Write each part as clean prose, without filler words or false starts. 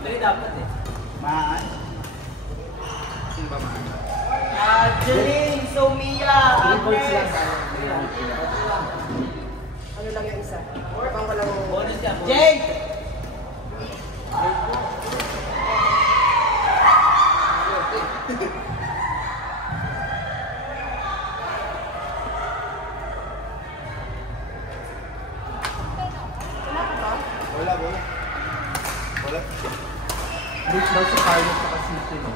Hindi dapat eh. Maan? Sino ba maan? Jeline, Somia, Agnes. Ano lang yung isa? Kapag walang... Bonus ka, bonus. Jake! Wala, wala. Wala. Reach daw si Carlos sa City, no?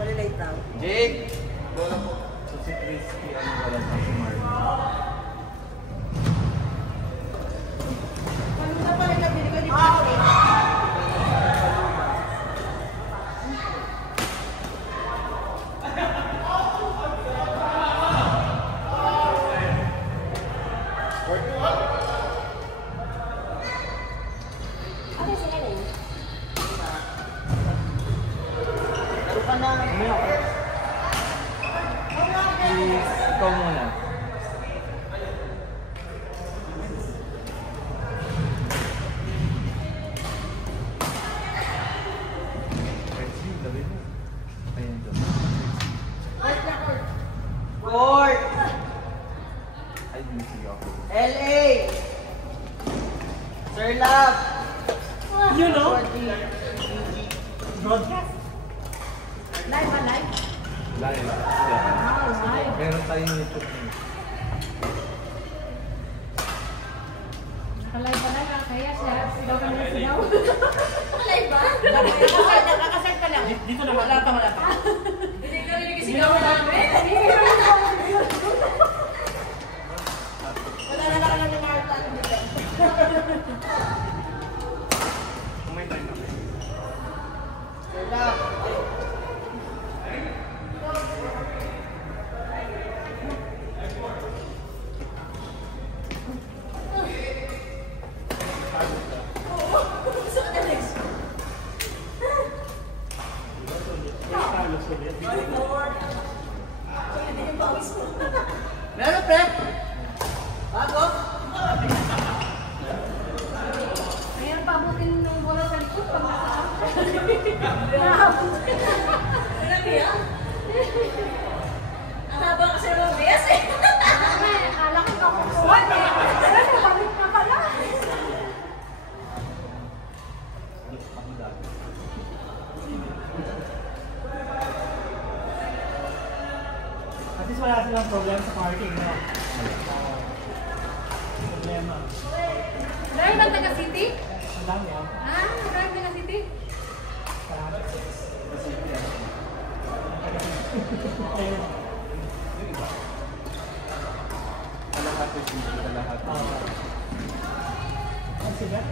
Malilate lang. Jake! Wala po. So si Crispy, ano wala sa si Marlon. Paluda pa rin nabili ko di pa. Ano sila rin? Laro ka na. Ikaw muna. Crispy, labi mo. Ayan doon. Court! Ay, hindi sige ako. LA! Sir Love! You know? Broadcast. Live ba live? Live. Live. Meron tayong YouTube. Naka-live ba live? Kaya siya. Sigaw ka nila sigaw. Live ba? Nakakasal ka lang. Dito na wala pa, wala pa. Hindi ka rin nagsigaw namin. Wala na lang ni Marta. Kumay tayo na. Sir Love. Meron, pre? Bago? Mayroon pa abutin ng bola sa likod pag nakaabot. Alam niya? Ang haba kasi ng mga bias eh. Akala ko nakukuhan eh. Pero balik na pala. At least wala silang problem sa parking, no? Problema. Drive ang taga City? Ang dami, ah. Drive taga City? Ayun. Kalahat is hindi kalahat. Ang sigat?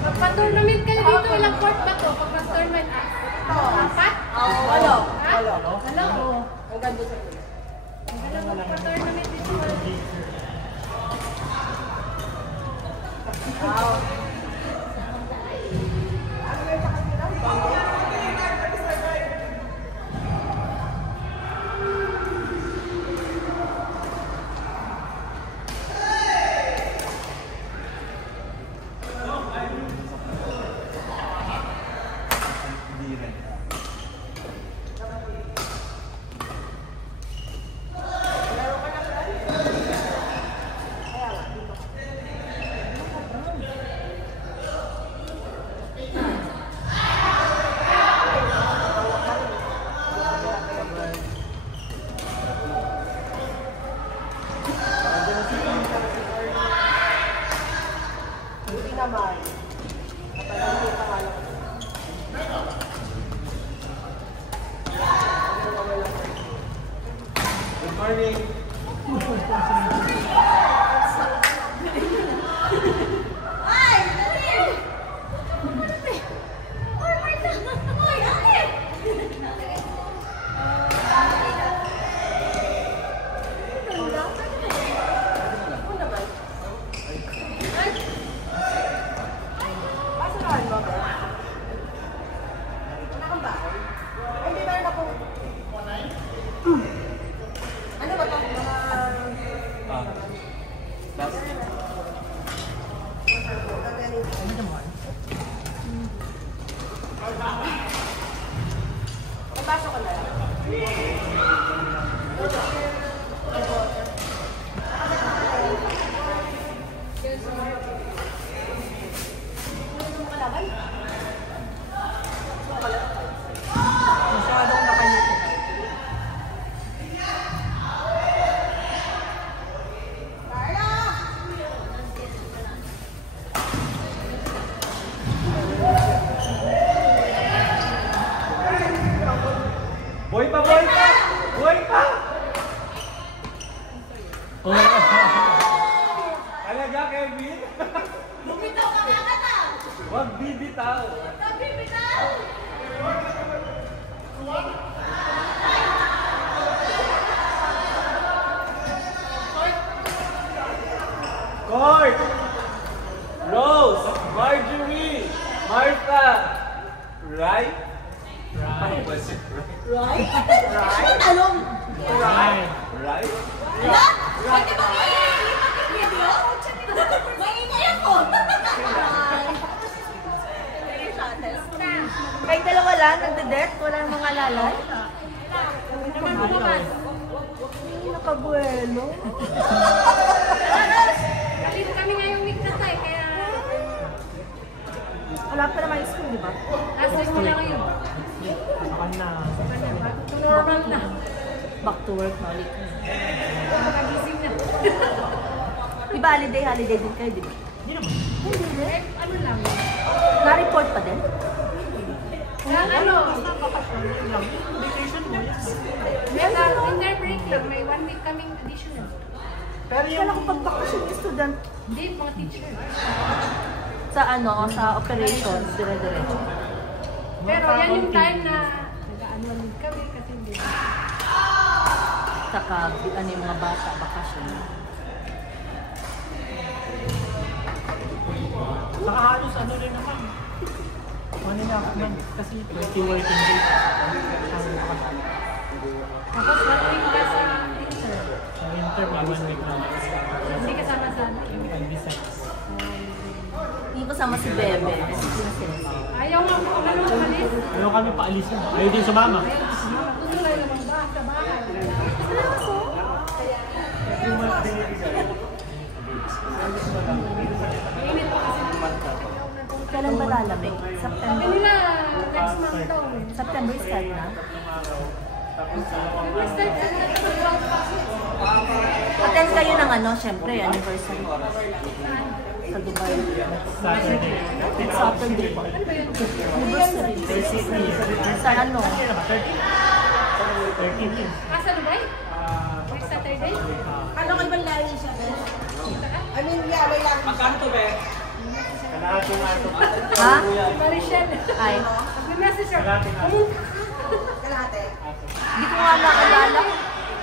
Magpa-tournament kayo dito. Ilang court ba to? Pag mag-tournament, apat? Walo. Ha? Walo, oo. Ang ganda sa iyo. Walo, magpa-tournament dito. Hindi rin. Hindi naman. Kapag hindi ka malak. Good morning! Ay! Dali! Oy, Marta! Oy, ate! Ako naman. Pasalahan mo ba? Masyadong nakanit. Boy pa, boy pa! Boy pa! Talaga, Kevin? Bumitaw ka nga ka na! Huwag bibitaw. Sabi, bitaw! Court! Rose! Marjorie! Martha! Right? Right. Was it right? Right? Talong. Right. Right? Ala? Pwede ba video? Maingay ako! Kahit dalawa lang, nagde-death, walang mga lalay. Naman lumabas. Nakabuelo. Dito kami ngayong week na tayo, kaya... Wala pa naman yung school, di ba? Last week mo lang ngayon. Akan na. Normal na. Back to work na ulit. Makagising na. Di ba holiday din kayo, di ba? Hindi naman. Hindi rin. Eh, ano lang. Na-report pa din? Kaya ano, Vacation mo. winter break lang, may 1 week kaming additional. Pero yung... Kala ko pag-vacation yung student Hindi, mga teacher. sa sa operations, dire-diretso. Pero yan yung time na nag-annual leave kami kasi hindi. Saka, ano yung mga bata, bakasyon. Saka halos ano rin naman. Ano na ako man. Kasi 20 working days. Tapos 1 week ka sa winter. Sa winter, may 1 week na. Hindi kasama sa Hindi ko sama si Bebe. Kasi sinasin. ayaw nga mo ano umalis. Ayaw kami paalisin. Ayaw din sumama. Tutulay naman ba sa bahay? Mainit pa kasi. Kailan ba lalamig? Sabi September? nila, next month daw eh. September start na? Start na Attend kayo ng ano, syempre, anniversary. Sa Dubai. Saturday. It's Saturday. Anniversary. Sa ano? 13 yun. Sa Dubai? Next Saturday? Ano kayo bang layo siya? I mean, yeah, may layo. Magkano to, be? Ha? Maricel. Ay. Mag-message her. Kalahati. Hindi ko nga naalala.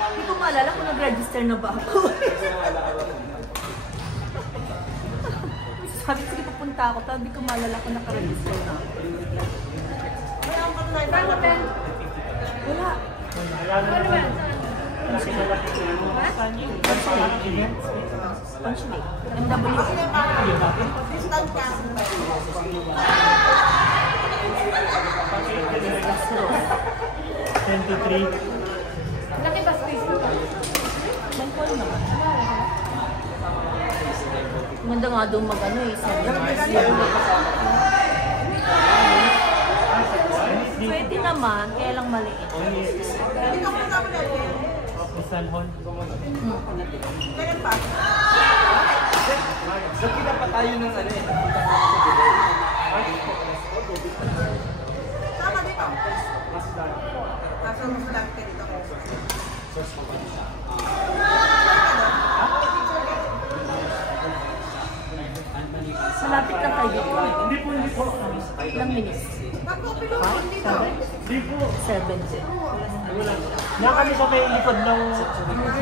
Hindi ko maalala kung nag-register na ba ako. Sabi ko, sige pupunta ako, pero hindi ko maalala kung naka-register na ako. Saan hotel? Wala. Ano ba? Consulate. MW. Distant ka. 23. Laki ba space mo ba? May call naman. Maganda nga doon mag-ano eh. Pwede naman, kaya lang maliit. Hindi ka muna mo lagi. Salmon. Kailan pa? Nakita pa tayo ng ano eh. Sama dito. Kaso mas malapit ka dito. Malapit lang kayo dito. Hindi po. Ilang minutes? Ako, pinuhon dito. Hindi po. 7. Yan kami sa may likod ng...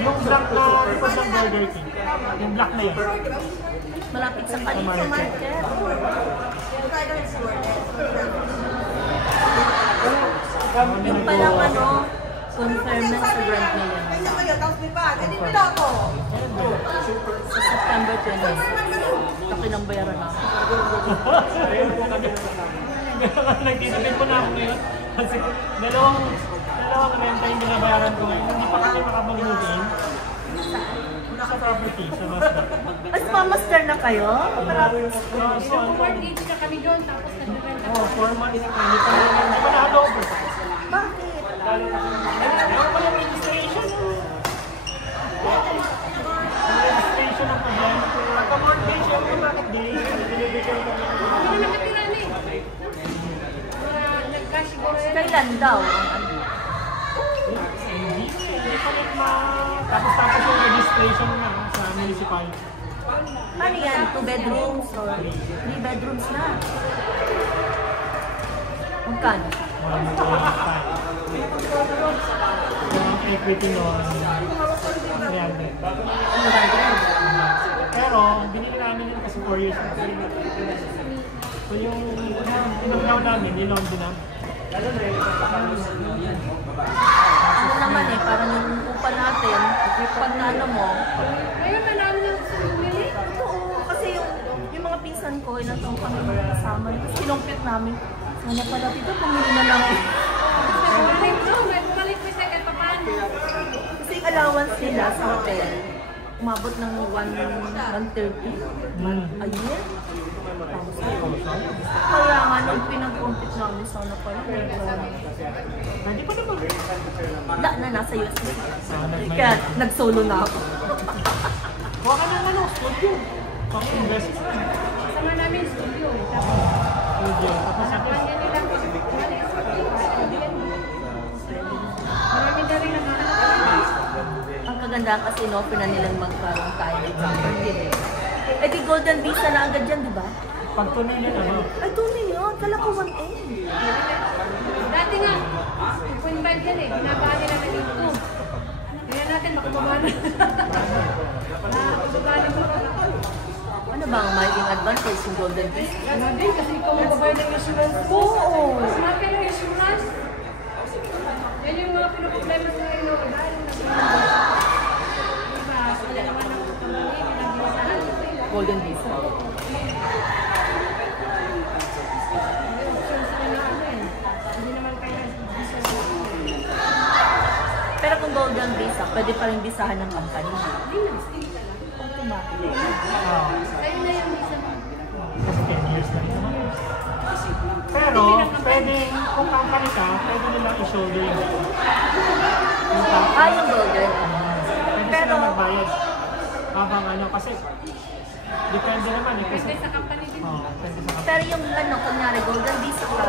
Yung black na likod ng Burger King. Yung black na yan. Malapit sa Palito Market. Kaya na si Warden. Yung palang ano, confirmment sa brand na yun. Kaya kayo, tapos may pa. Hindi pila ako. Sa September 20. Taki ng bayaran namin. Ayun po kami. Nagtitipid po na ako ngayon. Kasi dalawang renta yung binabayaran ko ngayon. Hindi pa kami makapag-move in. sa property, sa Mazda. Mas mamaster na kayo? So, Nag-mortgage na kami doon, tapos nag-rent ako. 4 months na, hindi pa na-handover. Bakit? Ano pa yung registration? Ang registration ng problema. Pagka-mortgage, yung bakit di binibigay ng Hindi na nakatira na eh. Nag-cash siguro yan. Kailan daw ang ano? Hindi pa rin tapos yung registration na sa municipality. Ano yan? 2 bedrooms or 3 bedrooms na? Magkano? Yung equity nun, 300. Pero, binili namin yun kasi 4 years na. So yung tinaglaw namin, niloan din namin. Ano naman eh, parang yung upa natin, pag naano mo, Ngayon manalo lang sa bumili. oo, kasi yung mga pinsan ko, ilang taong kami kasama, tapos kinumpit namin, sana pala dito, pumili na lang. Bumalik doon, bumalik pa siya kahit paano. Kasi yung allowance nila sa hotel, umabot ng 130 a year. Kaya nga nung pinag-compute namin, sana pala. Hindi pa naman. Nasa US. Kaya nag-solo na ako. Kuha ka ng studio. Pang-investment. Sama namin studio eh. Tapos, Studio. Tapos ako, kanya nila. Marami na rin nakahanap. Ang kagandahan kasi in-offer na nilang magkaroon tayo ng property eh. Eh di golden visa na agad yan, di ba? pag 2 million, ano? Ay, 2 million. Kala ko 1 M. Dati nga, 2.5 yan eh. Binabaan nila na dito. Kaya natin makababa na. Makababa na mo. Ano ba ang magiging advantage yung golden visa? Ano din, kasi ikaw magbabayad ng insurance ko. Oo. Mas malaki ng insurance. Yan yung mga pinoproblema sa ngayon. Diba? Wala naman ako sa kamali. Pinag-isahan. Golden visa. Hindi naman kaya visa. Pero kung golden visa, pwede pa rin bisahan ng company. Hindi na, still ka lang. Automatic. Sa'yo na yung visa mo. Kasi 10 years na rin naman. Pero, pwede, kung company ka, pwede nilang i-shoulder yung Ah, yung golden. Pwede Pero, sila magbayad. Habang ano, kasi depende naman eh. Kasi, Pwede sa company din. pwede sa pero yung ano, kunyari, golden visa ka,